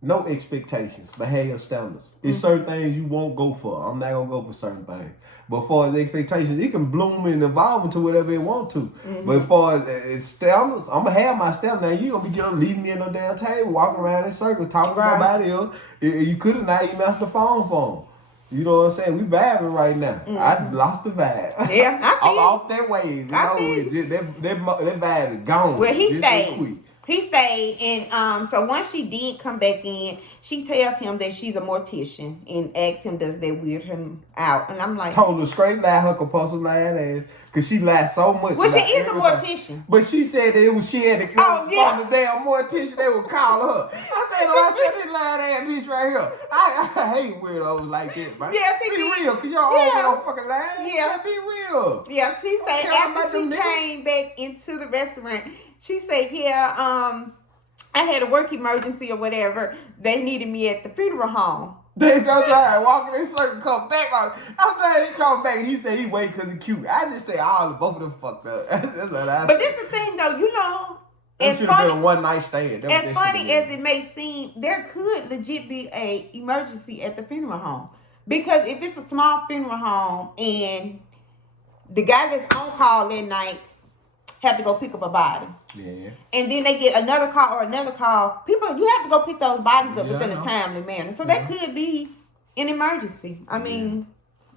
no expectations, but have your standards. There's certain things you won't go for. I'm not gonna go for certain things. But for the expectations, it can bloom and evolve into whatever it want to. But for standards, I'm gonna have my standards. Now you gonna be leaving me in no damn table, walking around in circles, talking to nobody else. You could have not even answered the phone. You know what I'm saying? We vibing right now. I just lost the vibe. Yeah, I'm off that wave. That vibe is gone. Well, he stayed. He stayed, and so once she did come back in, she tells him that she's a mortician and asks him, does that weird him out? And I'm like, told her straight lie, her compulsive lying ass, because she lied so much. Well, she is a mortician. But she said that it was she had to on the damn mortician, they would call her. I said this lying ass bitch right here. I hate weirdos like this, man. Yeah, she be did. real, because y'all always don't fucking lie. Yeah. Be real. Yeah, she said after she came back into the restaurant, she said, I had a work emergency or whatever. They needed me at the funeral home. They don't try walking in circle, come back on. I'm glad he come back. He said he wait because he cute. I just say both of them fucked up. That's what I said. But this is the thing though, you know. It should have been a one night stand. As funny as it may seem, there could legit be a emergency at the funeral home. Because if it's a small funeral home and the guy that's on call that night have to go pick up a body. Yeah. And then they get another call. People, you have to go pick those bodies up within a timely manner. So that could be an emergency. I mean,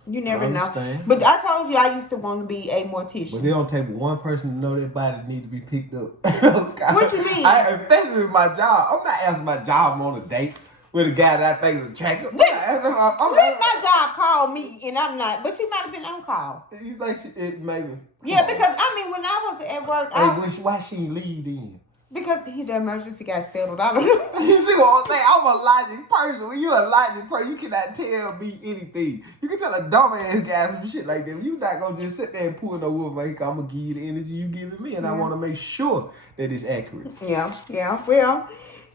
you never know. But I told you I used to want to be a mortician. But it don't take one person to know that body need to be picked up. What you mean? Especially with my job. I'm not asking my job on a date with a guy that I think is attractive. My job called me and I'm not, but she might have been on call. You think maybe? Yeah, because I mean, when I was at work, why she leave then? Because the emergency got settled. I don't know. You see what I'm saying? I'm a logic person. When you're a logic person, you cannot tell me anything. You can tell a dumbass guy some shit like that. You're not gonna just sit there and pull no wood, man. I'm gonna give you the energy you giving me, and I want to make sure that it's accurate. Yeah. Well.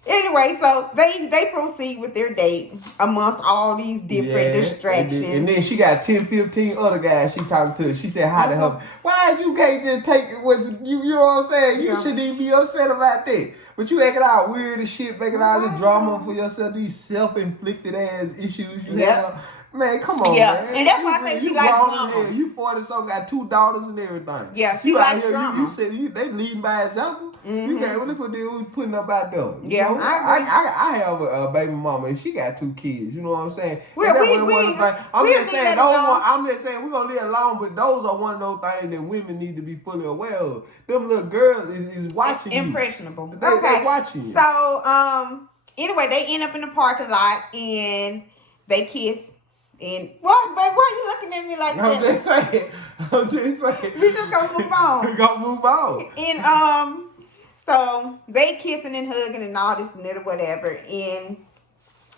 Anyway, so they proceed with their date amongst all these different distractions. And then she got 10, 15 other guys she talked to. She said hi to her. Why you can't just take it with you? You know what I'm saying? You shouldn't even be upset about that. But you acting all weird and shit, making all this drama for yourself, these self-inflicted ass issues you have. Man, come on, man. And that's why I say she likes drama. You 40-something, got 2 daughters and everything. Yeah, she likes drama. You said they leading by example. You can't look what they was putting up out there. Yeah, I have a baby mama and she got 2 kids. You know what I'm saying? I'm just saying we're gonna live alone, but those are one of those things that women need to be fully aware of. Them little girls is watching you. Impressionable. They watching you. So anyway, they end up in the parking lot and they kiss. And why are you looking at me like that? I'm just saying. We just gonna move on. We gonna move on. And so they kissing and hugging and all this and that or whatever. And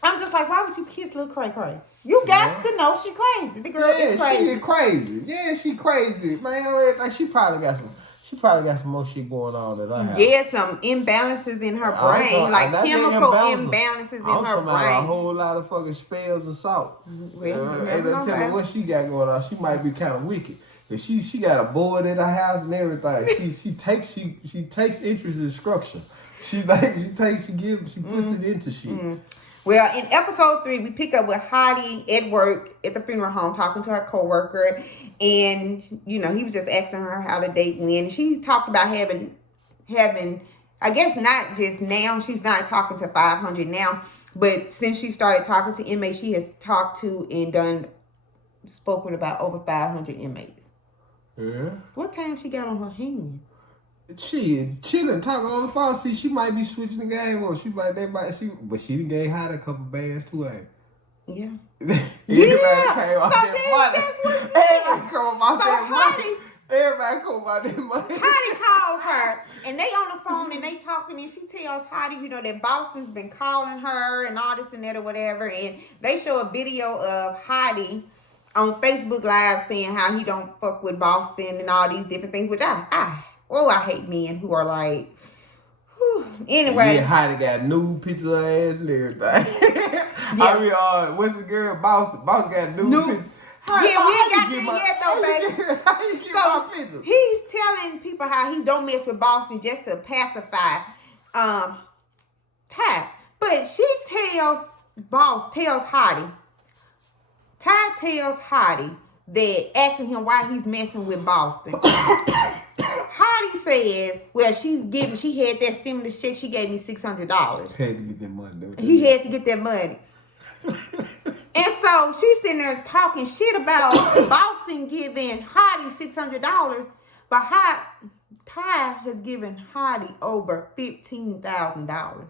I'm just like, why would you kiss little cray cray? You got to know she crazy. The girl is crazy. She crazy. Yeah, she crazy. Man, she probably got some more shit going on that I have. Yeah, some imbalances in her brain, like chemical imbalances in her brain. A whole lot of fucking spells of salt. And tell me what she got going on. She might be kind of wicked. But she got a board in her house and everything. She takes interest in structure. She puts it into shit. Mm-hmm. Well, in episode 3, we pick up with Heidi at work at the funeral home talking to her coworker. And, he was just asking her how the date went. She talked about having, I guess not just now. She's not talking to 500 now. But since she started talking to inmates, she has talked to and spoken about over 500 inmates. Yeah. What time she got on her hand? She chilling, talking on the phone. See, she might be switching the game on. But she done gave Heidi a couple bands too, ain't? Yeah. Everybody came off that money. That's what's Everybody come off so that Heidi, money. Everybody come off that money. Heidi calls her, and they on the phone, and they talking, and she tells Heidi, you know, that Boston's been calling her, and all this and that or whatever, and they show a video of Heidi on Facebook Live saying how he don't fuck with Boston and all these different things, which I hate men who are like, whew. Anyway. Yeah, Heidi got nude picture of her ass and everything. Yeah. I mean, what's the girl? Boston got nude picture. Yeah, we ain't got that yet though, baby. How you get my picture? He's telling people how he don't mess with Boston just to pacify Ty. But she tells Heidi. Ty tells Heidi that asking him why he's messing with Boston. Heidi says, well, she had that stimulus check, she gave me $600. Had to get that money, though. He had to get that money. And so she's sitting there talking shit about Boston giving Heidi $600, but Ty has given Heidi over $15,000.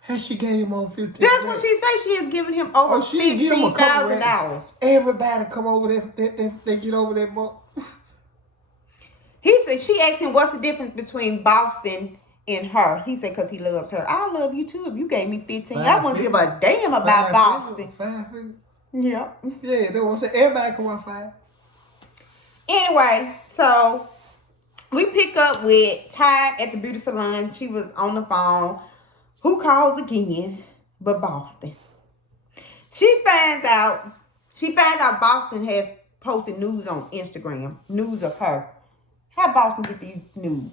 Has she gave him on 15? That's what she say. She has given him over $15,000. Everybody come over there if they get over that book. He said, she asked him what's the difference between Boston and her. He said, because he loves her. I love you too. If you gave me 15, I wouldn't give a damn about Boston. 5 figures? Yeah. Yeah, they want to say everybody come on 5. Anyway, so we pick up with Ty at the beauty salon. She was on the phone. Who calls again but Boston? She finds out Boston has posted news on Instagram. News of her. How Boston get these news?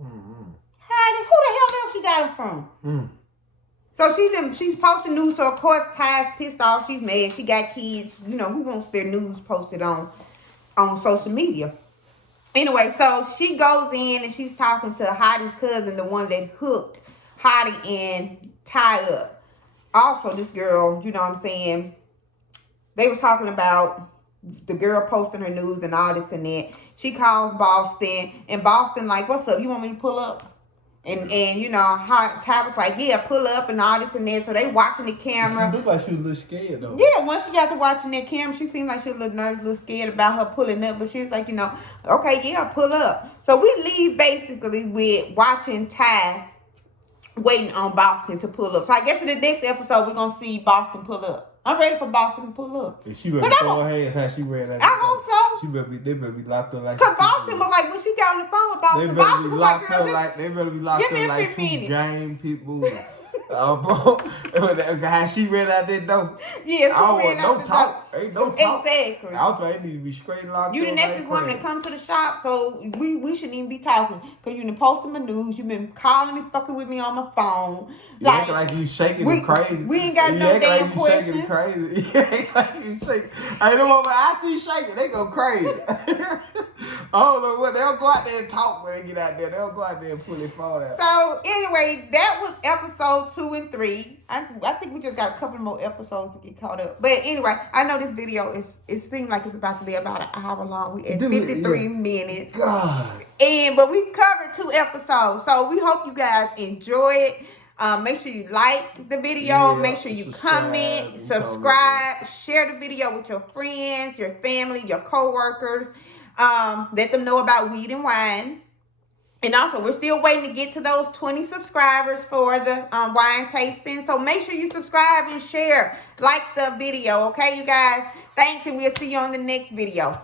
Mm-hmm. Heidi, who the hell else she got it from? So she's posting news. So of course Ty's pissed off. She's mad. She got kids. You know, who wants their news posted on social media? Anyway, so she goes in and she's talking to Heidi's cousin, the one that hooked Heidi and Ty up. Also, this girl, you know what I'm saying? They was talking about the girl posting her news and all this and that. She calls Boston, and Boston like, what's up? You want me to pull up? And you know, Ty was like, yeah, pull up and all this and that. So they watching the camera. She looked like she was a little scared though. Yeah, once she got to watching that camera, she seemed like she was a little nervous, a little scared about her pulling up. But she was like, you know, okay, yeah, pull up. So we leave basically with watching Ty waiting on Boston to pull up. So I guess in the next episode, we're going to see Boston pull up. I'm ready for Boston to pull up. And she better throw her hands how she ran that. I hope so. They better be locked up like. Cause Boston was like, when she got on the phone with Boston, Boston was like, girl, they better be locked up like 2 game people. How she ran out that door. Yeah, she ran out the door. Ain't no talk. Exactly. I need to be straight locked You up. the next woman to come to the shop, so we shouldn't even be talking. Cause you done posted my news, you been calling me, fucking with me on my phone. You acting like you shaking it crazy. We ain't got no damn questions. You shaking it crazy. You act like you shaking. Hey, the moment I see shaking, they go crazy. I don't know what, they'll go out there and talk when they get out there. They'll go out there and pull their phone out. So anyway, that was episode 2 and 3. I think we just got a couple more episodes to get caught up. But anyway, I know this video it seems like it's about to be about an hour long. We at 53 minutes. God. But we covered 2 episodes. So we hope you guys enjoy it. Make sure you like the video. Make sure you comment, subscribe, share the video with your friends, your family, your co-workers. Let them know about weed and wine. And also, we're still waiting to get to those 20 subscribers for the wine tasting. So make sure you subscribe and share. Like the video, okay, you guys? Thanks, and we'll see you on the next video.